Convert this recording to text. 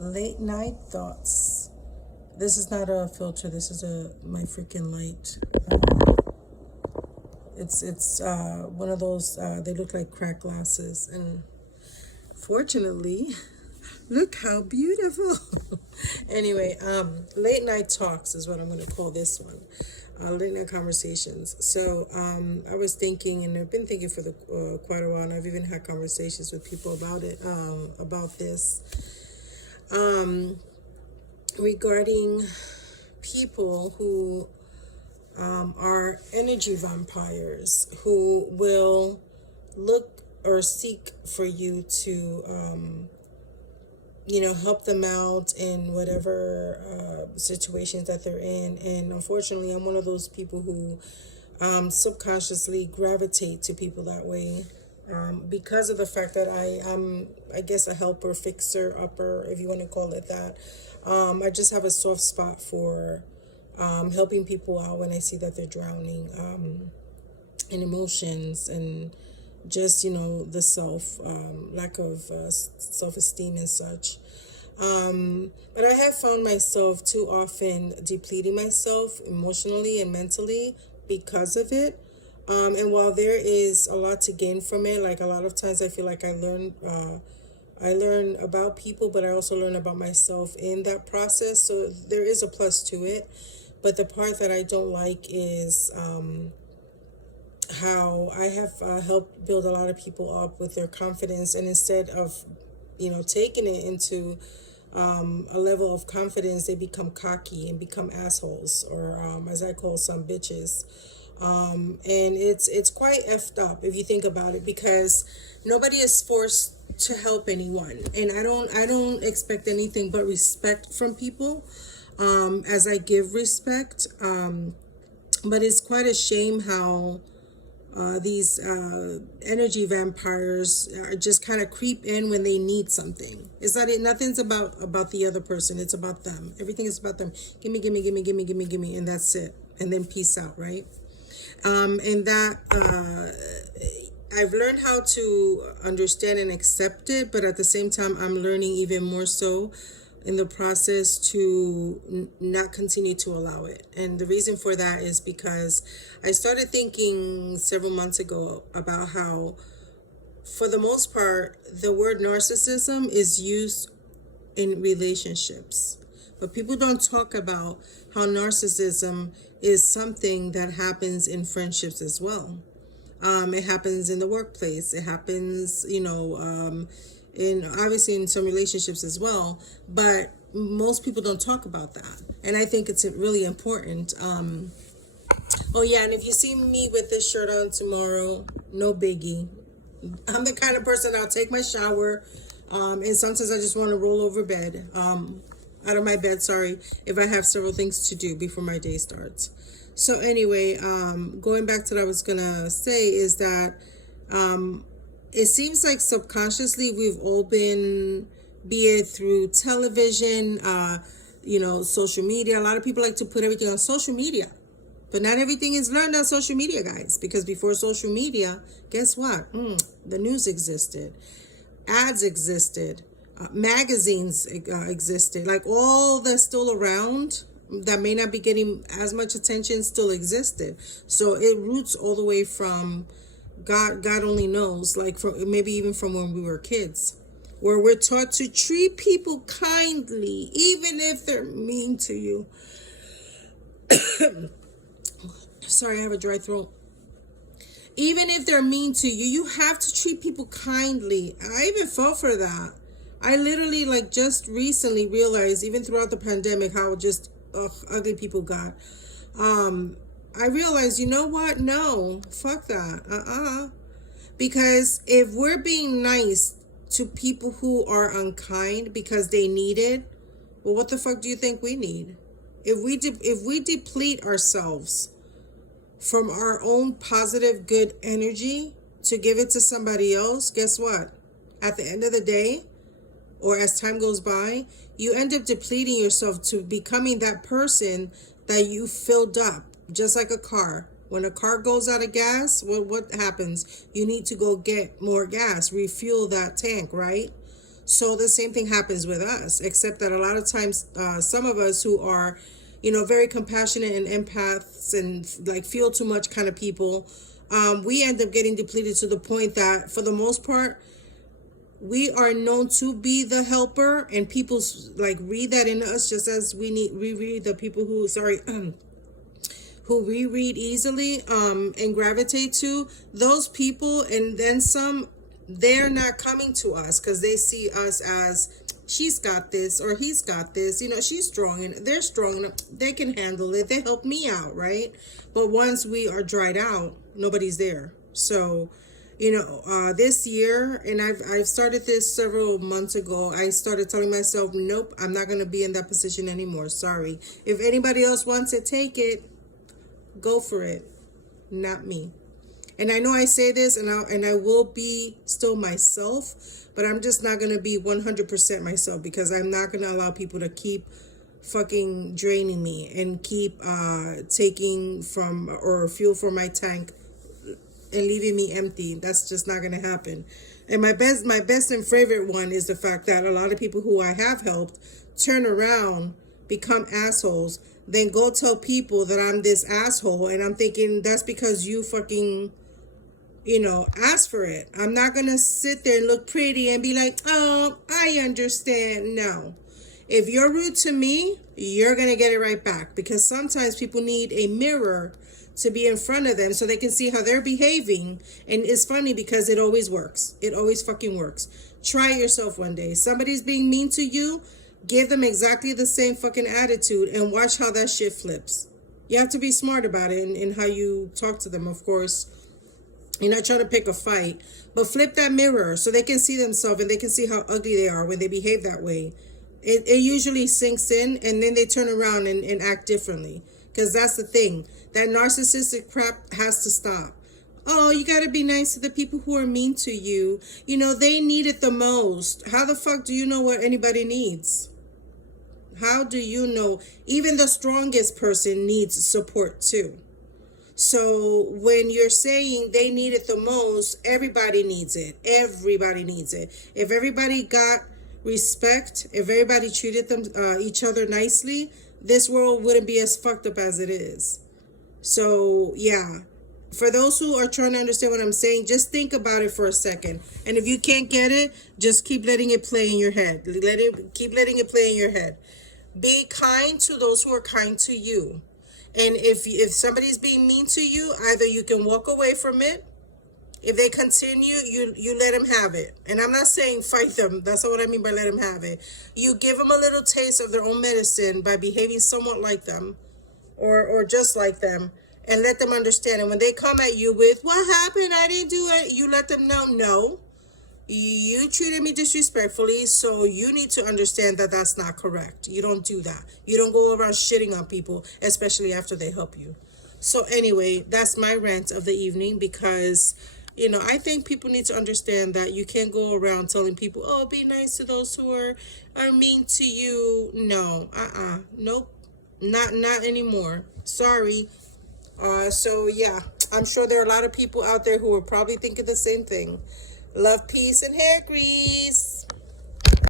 Late night thoughts. This is not a filter. This is my freaking light. It's one of those. They look like crack glasses, and fortunately, look how beautiful. Anyway, late night talks is what I'm going to call this one. Late night conversations. So I was thinking, and I've been thinking for quite a while, and I've even had conversations with people about it, about this. Regarding people who are energy vampires who will look or seek for you to, help them out in whatever situations that they're in. And unfortunately, I'm one of those people who subconsciously gravitate to people that way. Because of the fact that I'm, I guess, a helper, fixer, upper, if you want to call it that. I just have a soft spot for helping people out when I see that they're drowning in emotions and just, the lack of self-esteem and such. But I have found myself too often depleting myself emotionally and mentally because of it. And while there is a lot to gain from it, like a lot of times I feel like I learn about people, but I also learn about myself in that process. So there is a plus to it. But the part that I don't like is how I have helped build a lot of people up with their confidence. And instead of, taking it into a level of confidence, they become cocky and become assholes, or as I call some, bitches. And it's quite effed up if you think about it, because nobody is forced to help anyone, and I don't expect anything but respect from people, as I give respect. But it's quite a shame how these energy vampires just kind of creep in when they need something. It's not it. Nothing's about the other person. It's about them. Everything is about them. Gimme, gimme, gimme, gimme, gimme, gimme, and that's it. And then peace out, right? And that I've learned how to understand and accept it, but at the same time, I'm learning even more so in the process to not continue to allow it. And the reason for that is because I started thinking several months ago about how, for the most part, the word narcissism is used in relationships. But people don't talk about how narcissism is something that happens in friendships as well. It happens in the workplace. It happens, in obviously in some relationships as well. But most people don't talk about that, and I think it's really important. Oh yeah, and if you see me with this shirt on tomorrow, no biggie. I'm the kind of person that'll take my shower, and sometimes I just want to roll over out of my bed, sorry, if I have several things to do before my day starts. So anyway, going back to what I was gonna say is that it seems like subconsciously we've all been, be it through television, social media. A lot of people like to put everything on social media. But not everything is learned on social media, guys, because before social media, guess what? The news existed, ads existed, magazines existed, like all that's still around that may not be getting as much attention still existed. So it roots all the way from God only knows, like from maybe even from when we were kids, where we're taught to treat people kindly, even if they're mean to you. Sorry, I have a dry throat. Even if they're mean to you, you have to treat people kindly. I even fell for that. I literally, like, just recently realized, even throughout the pandemic, how just ugly people got. I realized, you know what? No, fuck that. Because if we're being nice to people who are unkind because they need it, well, what the fuck do you think we need? If we deplete ourselves from our own positive, good energy to give it to somebody else, guess what? At the end of the day, or as time goes by, you end up depleting yourself to becoming that person that you filled up, just like a car. When a car goes out of gas, what happens? You need to go get more gas, refuel that tank, right? So the same thing happens with us, except that a lot of times, some of us who are, very compassionate and empaths and like feel too much kind of people, we end up getting depleted to the point that for the most part, we are known to be the helper, and people like read that in us, just as we read the people who, sorry, who we read easily, and gravitate to those people, and then some. They're not coming to us because they see us as, she's got this or he's got this, she's strong and they're strong enough, they can handle it, they help me out, right? But once we are dried out, nobody's there. So this year, and I've started this several months ago, I started telling myself, nope, I'm not going to be in that position anymore. Sorry. If anybody else wants it, take it, go for it, not me. And I know I say this, and I will be still myself, but I'm just not going to be 100% myself, because I'm not going to allow people to keep fucking draining me and keep taking from or fuel for my tank and leaving me empty. That's just not going to happen. And my best and favorite one is the fact that a lot of people who I have helped turn around, become assholes, then go tell people that I'm this asshole, and I'm thinking that's because you fucking ask for it. I'm not gonna sit there and look pretty and be like, oh, I understand. No. If you're rude to me, you're gonna get it right back, because sometimes people need a mirror to be in front of them so they can see how they're behaving. And it's funny because it always works. It always fucking works. Try it yourself one day. Somebody's being mean to you, give them exactly the same fucking attitude and watch how that shit flips. You have to be smart about it in how you talk to them, of course. You're not trying to pick a fight, but flip that mirror so they can see themselves and they can see how ugly they are when they behave that way. It usually sinks in, and then they turn around and act differently. Because that's the thing. That narcissistic crap has to stop. Oh, you got to be nice to the people who are mean to you. They need it the most. How the fuck do you know what anybody needs? How do you know? Even the strongest person needs support too. So when you're saying they need it the most, everybody needs it. Everybody needs it. If everybody got respect, if everybody treated them each other nicely, this world wouldn't be as fucked up as it is. So yeah, for those who are trying to understand what I'm saying, just think about it for a second. And if you can't get it, just keep letting it play in your head. Keep letting it play in your head. Be kind to those who are kind to you. And if somebody's being mean to you, either you can walk away from it. If they continue, you let them have it. And I'm not saying fight them. That's not what I mean by let them have it. You give them a little taste of their own medicine by behaving somewhat like them, or just like them, and let them understand. And when they come at you with, what happened? I didn't do it. You let them know, no, you treated me disrespectfully, so you need to understand that that's not correct. You don't do that. You don't go around shitting on people, especially after they help you. So anyway, that's my rant of the evening, because I think people need to understand that you can't go around telling people, oh, be nice to those who are mean to you. No, nope, not anymore. Sorry. So yeah, I'm sure there are a lot of people out there who are probably thinking the same thing. Love, peace, and hair grease.